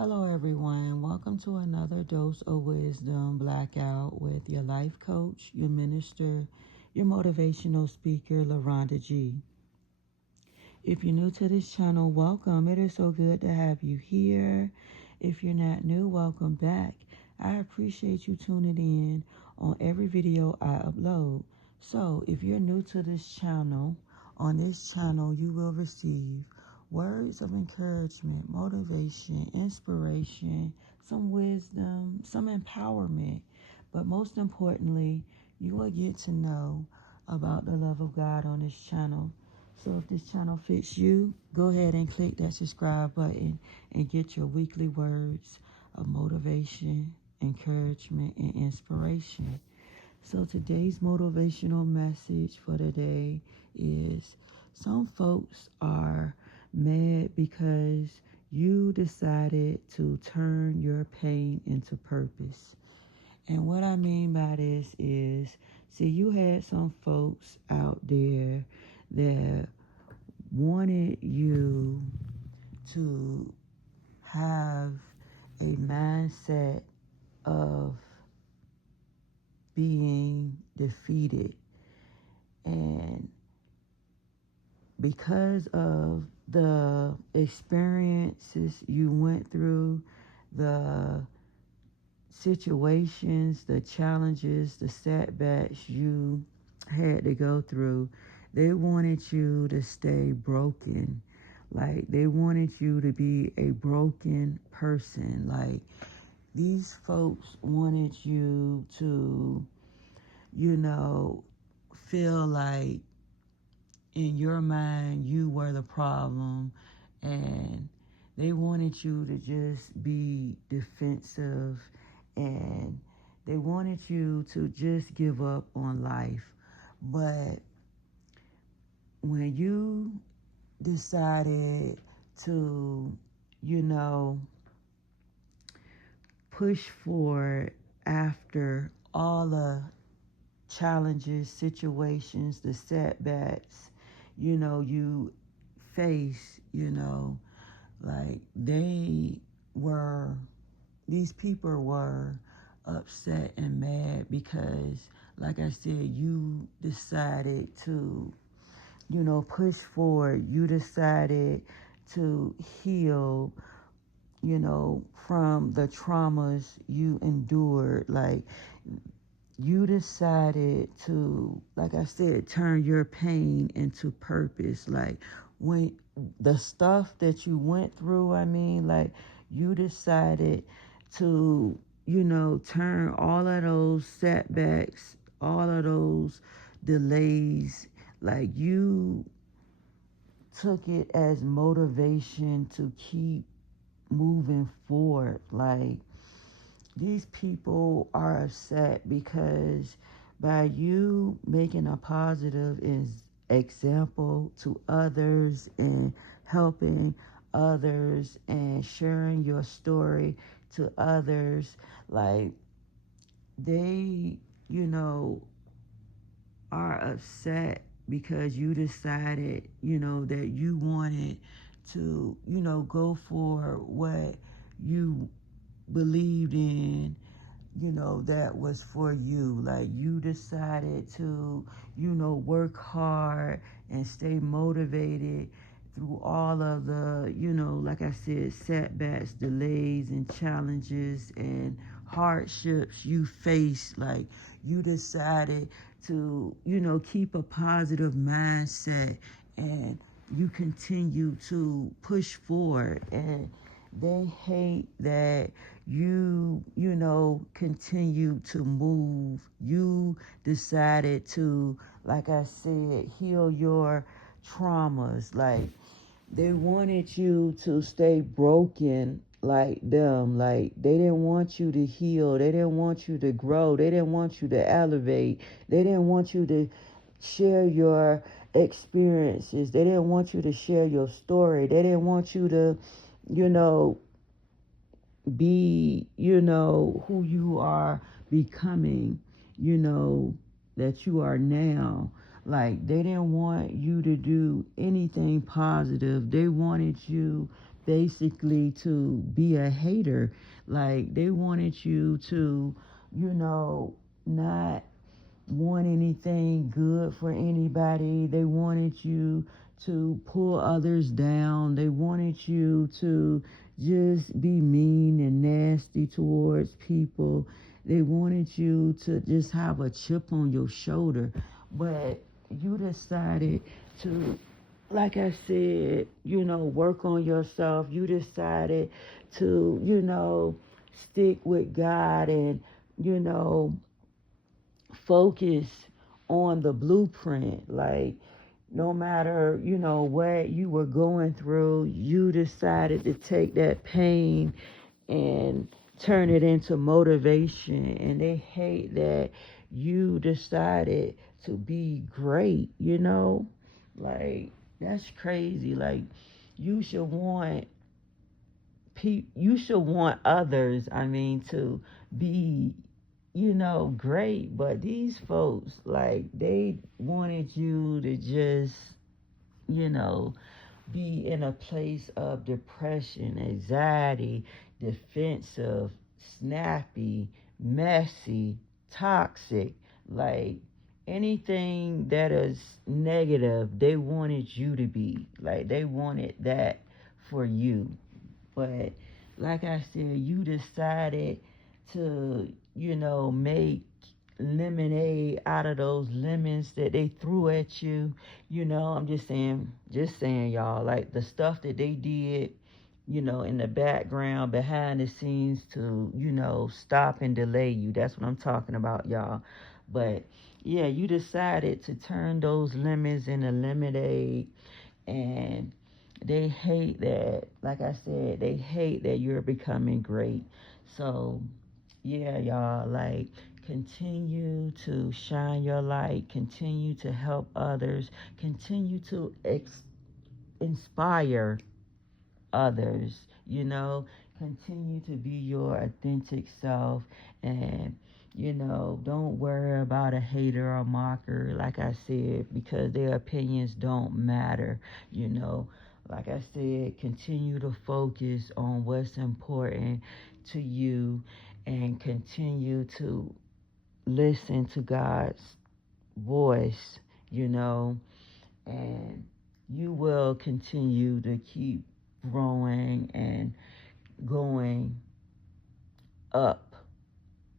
Hello, everyone. Welcome to another Dose of Wisdom Blackout with your life coach, your minister, your motivational speaker, LaRonda G. If you're new to this channel, welcome. It is so good to have you here. If you're not new, welcome back. I appreciate you tuning in on every video I upload. So, if you're new to this channel, on this channel, you will receive words of encouragement, motivation, inspiration, some wisdom, some empowerment. But most importantly, you will get to know about the love of God on this channel. So if this channel fits you, go ahead and click that subscribe button and get your weekly words of motivation, encouragement, and inspiration. So today's motivational message for today is some folks are mad because you decided to turn your pain into purpose. And what I mean by this is, see, you had some folks out there that wanted you to have a mindset of being defeated. And because of the experiences you went through, the situations, the challenges, the setbacks you had to go through, they wanted you to stay broken. Like, they wanted you to be a broken person. Like, these folks wanted you to, feel like in your mind you were the problem, and they wanted you to just be defensive, and they wanted you to just give up on life. But when you decided to, push forward after all the challenges, situations, the setbacks, you face, like these people were upset and mad because, like I said, you decided to, push forward. You decided to heal, from the traumas you endured. Like, you decided to, like I said, turn your pain into purpose. Like, when the stuff that you went through, like, you decided to, turn all of those setbacks, all of those delays, like, you took it as motivation to keep moving forward. Like, these people are upset because by you making a positive example to others and helping others and sharing your story to others, like, they, are upset because you decided, that you wanted to, go for what you believed in, that was for you. Like, you decided to, work hard and stay motivated through all of the, like I said, setbacks, delays, and challenges and hardships you face. Like, you decided to, keep a positive mindset, and you continue to push forward. And they hate that you continue to move. You decided to, like I said, heal your traumas. Like, they wanted you to stay broken like them. Like, they didn't want you to heal. They didn't want you to grow. They didn't want you to elevate. They didn't want you to share your experiences. They didn't want you to share your story. They didn't want you to, be, who you are becoming, that you are now. Like, they didn't want you to do anything positive. They wanted you basically to be a hater. Like, they wanted you to, not want anything good for anybody. They wanted you to pull others down. They wanted you to just be mean and nasty towards people. They wanted you to just have a chip on your shoulder. But you decided to, like I said, work on yourself. You decided to, stick with God and, you know, focus on the blueprint. Like, no matter, what you were going through, you decided to take that pain and turn it into motivation. And they hate that you decided to be great, Like, that's crazy. Like, you should want others, to be, great. But these folks, like, they wanted you to just, you know, be in a place of depression, anxiety, defensive, snappy, messy, toxic, like anything that is negative, they wanted you to be. Like, they wanted that for you. But like I said, you decided to, make lemonade out of those lemons that they threw at you. I'm just saying, y'all, like the stuff that they did, in the background, behind the scenes to, stop and delay you. That's what I'm talking about, y'all. But yeah, you decided to turn those lemons into lemonade, and they hate that. Like I said, they hate that you're becoming great. So yeah, y'all, like, continue to shine your light, continue to help others, continue to inspire others, continue to be your authentic self. And don't worry about a hater or mocker, like I said, because their opinions don't matter. Like I said, continue to focus on what's important to you, and continue to listen to God's voice, and you will continue to keep growing and going up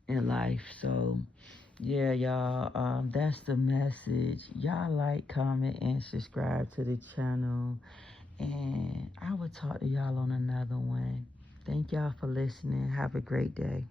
in life. So yeah, y'all, that's the message. Y'all like, comment, and subscribe to the channel, and I will talk to y'all on another one. Thank y'all for listening. Have a great day.